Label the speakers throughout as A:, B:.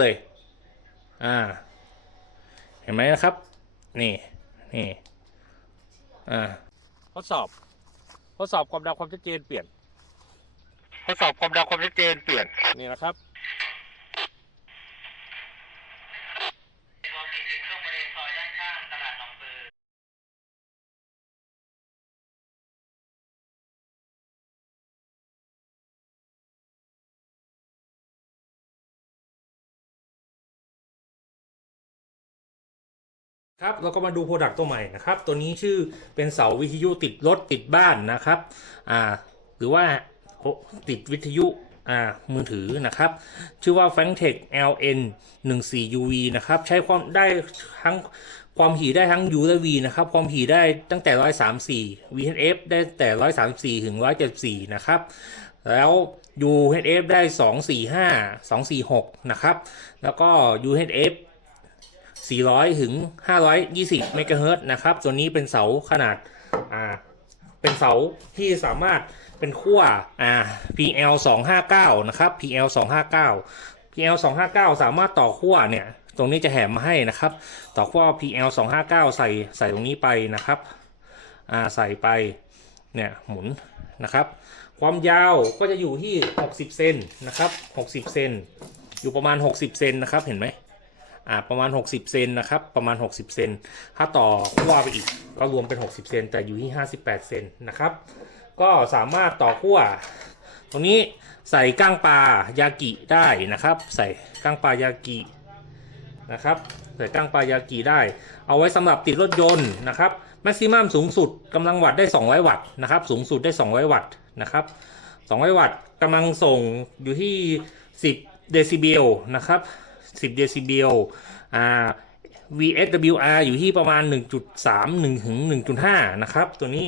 A: เลย อ่า เห็นไหมนะครับ นี่นี่อ่าทดสอบ ทดสอบความดังความชัดเจนเปลี่ยน ทดสอบความดังความชัดเจนเปลี่ยน นี่นะครับ ครับเราก็มาดูโปรดักต์ตัวใหม่นะครับ ตัวนี้ชื่อเป็นเสาวิทยุติดรถติดบ้านนะครับอ่าหรือว่าติดวิทยุอ่ามือถือนะครับ ชื่อว่า f a n t e c h LN 1 4 UV นะครับ ใช้ความได้ทั้งความถี่ได้ทั้ง U และ V นะครับ ความถี่ได้ตั้งแต่ 134 VHF ได้แต่ 134 ถึง 174 นะครับ แล้ว UHF ได้ 245 246 นะครับ แล้วก็ UHF 400 ถึง 520 เมกะเฮิรตซ์นะครับ ตัวนี้เป็นเสาขนาด อ่า เป็นเสาที่สามารถเป็นขั้ว อ่า PL 259นะครับ PL 259 PL 259สามารถต่อขั้วเนี่ย ตรงนี้จะแถมมาให้นะครับ ต่อขั้ว PL 259ใส่ใส่ตรงนี้ไปนะครับ อ่า ใส่ไป เนี่ย หมุนนะครับ ความยาวก็จะอยู่ที่ 60 เซนนะครับ 60 เซน อยู่ประมาณ 60 เซนนะครับ เห็นไหม อ่าประมาณ 60 เซนนะครับประมาณ 60 เซนถ้าต่อขั้วไปอีกก็รวมเป็น 60 เซนแต่อยู่ที่ 58 เซนนะครับก็สามารถต่อขั้วตรงนี้ใส่ก้างปลายากิได้นะครับ ใส่ก้างปลายากินะครับใส่ก้างปลายากิได้ เอาไว้สำหรับติดรถยนต์นะครับแม็กซิมัมสูงสุดกำลังวัตต์ได้ 200 วัตต์นะครับสูงสุดได้ 200 วัตต์นะครับ200 วัตต์กำลังส่งอยู่ที่ 10 เดซิเบลนะครับ 10 เดซิเบลอ่า VSWR อยู่ที่ประมาณ 1.3ถึง1.5 นะครับ ตัวนี้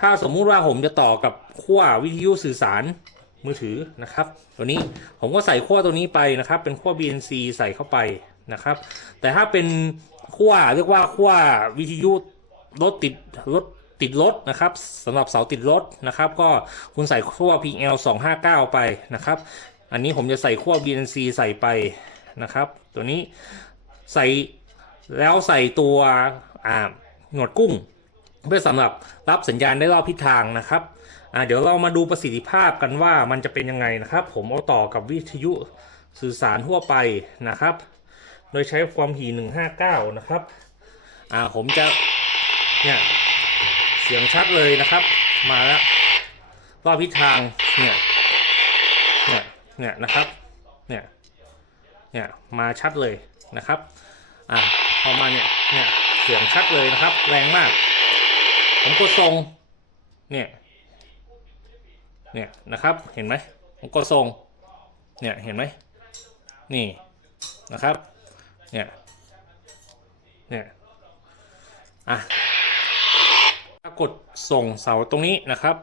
A: ถ้าสมมุติว่าผมจะต่อกับขั้ววิทยุสื่อสารมือถือนะครับ ตัวนี้ผมก็ใส่ขั้วตัวนี้ไปนะครับ เป็นขั้ว BNC ใส่เข้าไปนะครับ แต่ถ้าเป็นขั้วเรียกว่าขั้ววิทยุรถติดรถติดรถนะครับสำหรับเสาติดรถนะครับ ก็คุณใส่ขั้ว PL 259 ไปนะครับ อันนี้ผมจะใส่ขั้ว BNC ใส่ไป นะครับ ตัวนี้ใส่แล้วใส่ตัวหนวดกุ้ง เพื่อสำหรับรับสัญญาณได้รอบทิศทางนะครับเดี๋ยวเรามาดูประสิทธิภาพกันว่ามันจะเป็นยังไงนะครับ ผมเอาต่อกับวิทยุสื่อสารทั่วไปนะครับ โดยใช้ความถี่ 159 นะครับผมจะเนี่ยเสียงชัดเลยนะครับ มาแล้วรอบทิศทางเนี่ยเนี่ยเนี่ยนะครับเนี่ย เนี่ยมาชัดเลยนะครับอ่าพอมาเนี่ยเนี่ยเสียงชัดเลยนะครับ แรงมาก ผมกดทรงเนี่ยเนี่ยนะครับเห็นไหมผมกดทรงเนี่ยเห็นไหมนี่นะครับเนี่ยเนี่ยอะถ้ากดส่งเสาตรงนี้นะครับ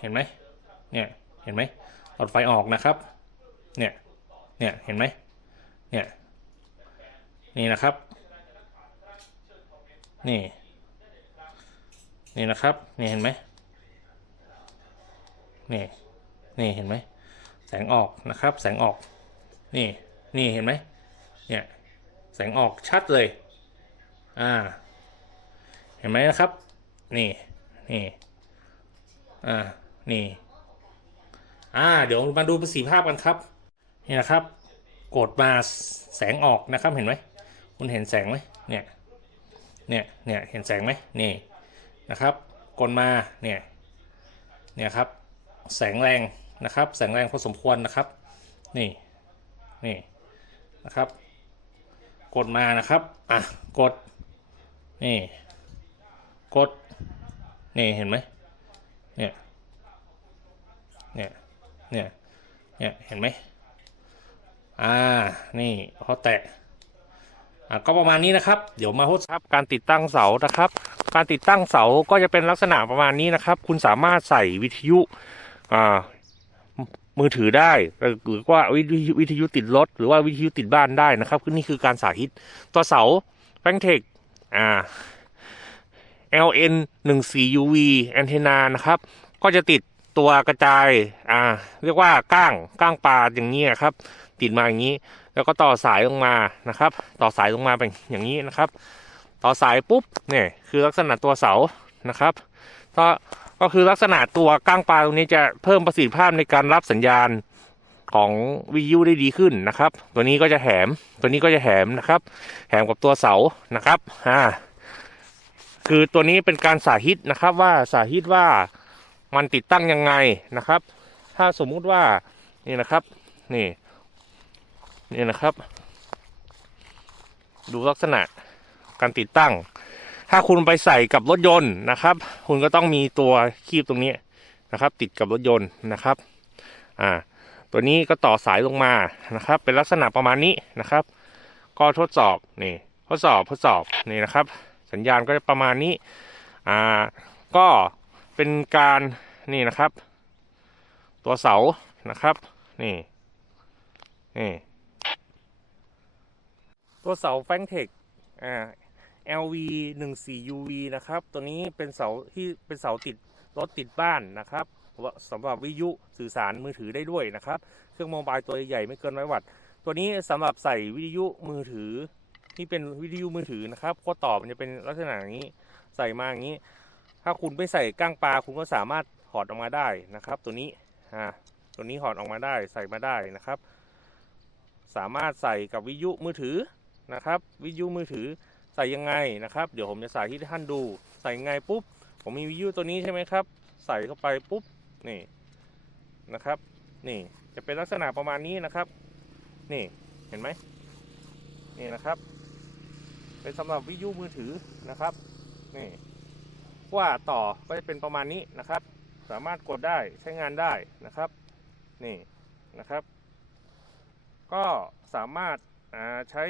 A: เห็นไหมเนี่ยเห็นไหมหลอดไฟออกนะครับ เนี่ย เนี่ย เห็นไหม เนี่ยนี่นะครับ นี่ นี่นะครับ นี่เห็นไหมนี่นี่เห็นไหมแสงออกนะครับ แสงออก นี่ นี่เห็นไหมเนี่ยแสงออกชัดเลย อ่า เห็นไหมนะครับ นี่ นี่ อ่า นี่ อ่า เดี๋ยวมาดูประสิทธิภาพกันครับ นี่นะครับ กดมาแสงออกนะครับเห็นไหมคุณเห็นแสงไหมเนี่ยเนี่ยเนี่ยเห็นแสงไหมนี่นะครับกดมาเนี่ยเนี่ยครับแสงแรงนะครับ แสงแรงพอสมควรนะครับ นี่นี่นะครับ กดมานะครับอะกดนี่กดนี่เห็นไหมเนี่ยเนี่ยเนี่ยเนี่ยเห็นไหม อ่า นี่พอแตะอะก็ประมาณนี้นะครับ เดี๋ยวมาทดสอบการติดตั้งเสานะครับ การติดตั้งเสาก็จะเป็นลักษณะประมาณนี้นะครับ คุณสามารถใส่วิทยุอ่ามือถือได้หรือว่าวิทยุวิทยุติดรถหรือว่าวิทยุติดบ้านได้นะครับคือนี่คือการสาธิตตัวเสาแฟงเทคอ่า LN 1 4 UV แอนเทนานะครับ ก็จะติดตัวกระจายอ่าเรียกว่าก้างก้างปลาอย่างนี้ครับ ติดมาอย่างนี้ แล้วก็ต่อสายลงมานะครับ ต่อสายลงมาเป็นอย่างนี้นะครับ ต่อสายปุ๊บเนี่ยคือลักษณะตัวเสานะครับก็ก็คือลักษณะตัวก้างปลาตรงนี้จะเพิ่มประสิทธิภาพในการรับสัญญาณของวิทยุได้ดีขึ้นนะครับ ตัวนี้ก็จะแถมตัวนี้ก็จะแถมนะครับแถมกับตัวเสานะครับอ่าคือตัวนี้เป็นการสาธิตนะครับว่าสาธิตว่ามันติดตั้งยังไงนะครับ ถ้าสมมุติว่านี่นะครับ นี่ นี่นะครับ ดูลักษณะการติดตั้ง ถ้าคุณไปใส่กับรถยนต์นะครับ คุณก็ต้องมีตัวคีบตรงนี้นะครับ ติดกับรถยนต์นะครับอ่าตัวนี้ก็ต่อสายลงมานะครับ เป็นลักษณะประมาณนี้นะครับ ก็ทดสอบนี่ทดสอบทดสอบนี่นะครับ สัญญาณก็จะประมาณนี้อ่าก็เป็นการนี่นะครับ ตัวเสานะครับ นี่นี่ ตัวเสาแฟงเทคอ่า LV 1 4 UV นะครับ ตัวนี้เป็นเสาที่เป็นเสาติดรถติดบ้านนะครับสำหรับวิทยุสื่อสารมือถือได้ด้วยนะครับ เครื่องโมบายตัวใหญ่ไม่เกินร้อยวัตต์ ตัวนี้สำหรับใส่วิทยุมือถือที่เป็นวิทยุมือถือนะครับข้อต่อมันจะเป็นลักษณะอย่างนี้ใส่มาอย่างนี้ ถ้าคุณไม่ใส่ก้างปลาคุณก็สามารถถอดออกมาได้นะครับ ตัวนี้อ่าตัวนี้ถอดออกมาได้ใส่มาได้นะครับ สามารถใส่กับวิทยุมือถือ นะครับ วิทยุมือถือใส่ยังไงนะครับ เดี๋ยวผมจะสาธิตให้ท่านดู ใส่ยังไงปุ๊บ ผมมีวิทยุตัวนี้ใช่ไหมครับ ใส่เข้าไปปุ๊บ นี่นะครับ นี่จะเป็นลักษณะประมาณนี้นะครับ นี่เห็นไหมนี่นะครับ เป็นสำหรับวิทยุมือถือนะครับ นี่ว่าต่อก็จะเป็นประมาณนี้นะครับ สามารถกดได้ใช้งานได้นะครับ นี่นะครับ ก็สามารถใช้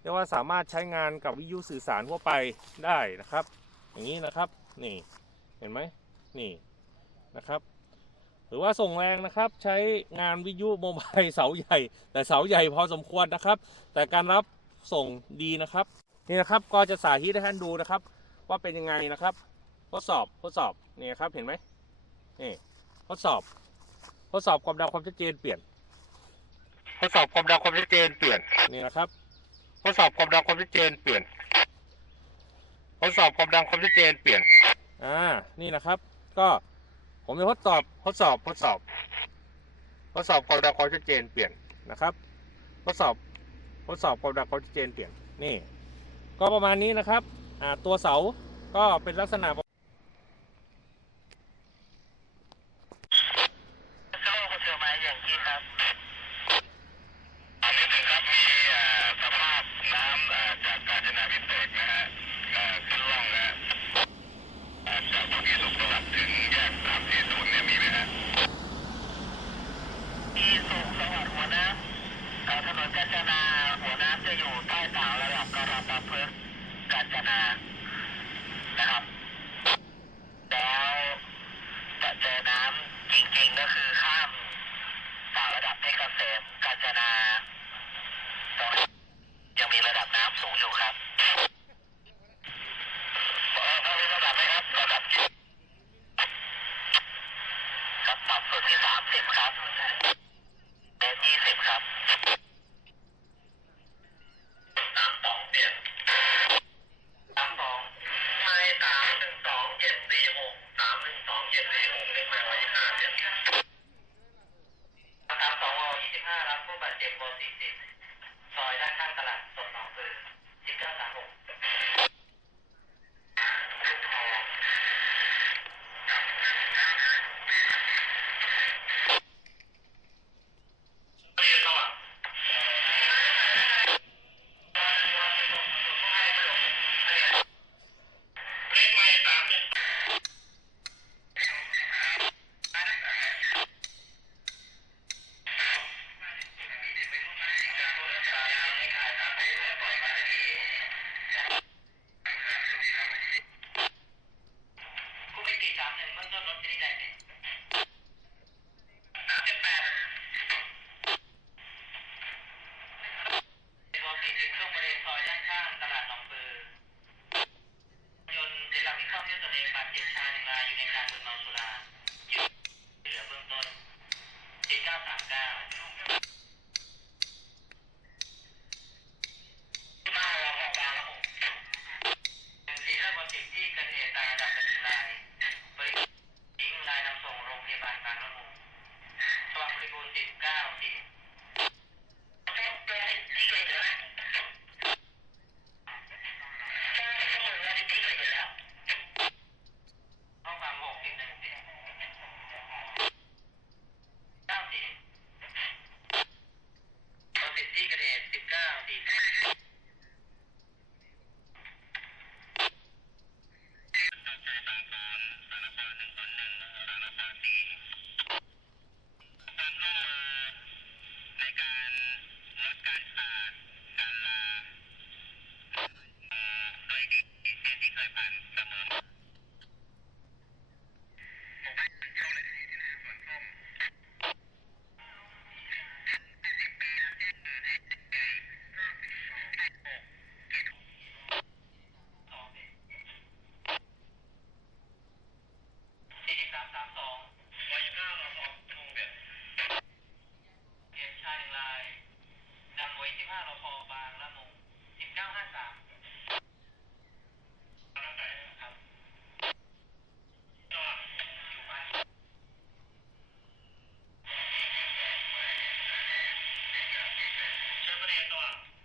A: เรียกว่าสามารถใช้งานกับวิทยุสื่อสารทั่วไปได้นะครับ อย่างนี้นะครับนี่เห็นไหมนี่นะครับ หรือว่าส่งแรงนะครับ ใช้งานวิทยุโมบายเสาใหญ่ แต่เสาใหญ่พอสมควรนะครับ แต่การรับส่งดีนะครับนี่นะครับก็จะสาธิตให้ท่านดูนะครับ ว่าเป็นยังไงนะครับ ทดสอบทดสอบนี่ครับเห็นไหมนี่ทดสอบ ทดสอบความดังความชัดเจนเปลี่ยนทดสอบความดังความชัดเจนเปลี่ยนนี่นะครับ ทดสอบความดังความชัดเจนเปลี่ยนทดสอบความดังความชัดเจนเปลี่ยน อ่า นี่นะครับ ก็ผมจะทดสอบทดสอบทดสอบ ทดสอบความดังความชัดเจนเปลี่ยนนะครับ ทดสอบทดสอบความดังความชัดเจนเปลี่ยน นี่ ก็ประมาณนี้นะครับ อ่า ตัวเสาก็เป็นลักษณะ
B: เ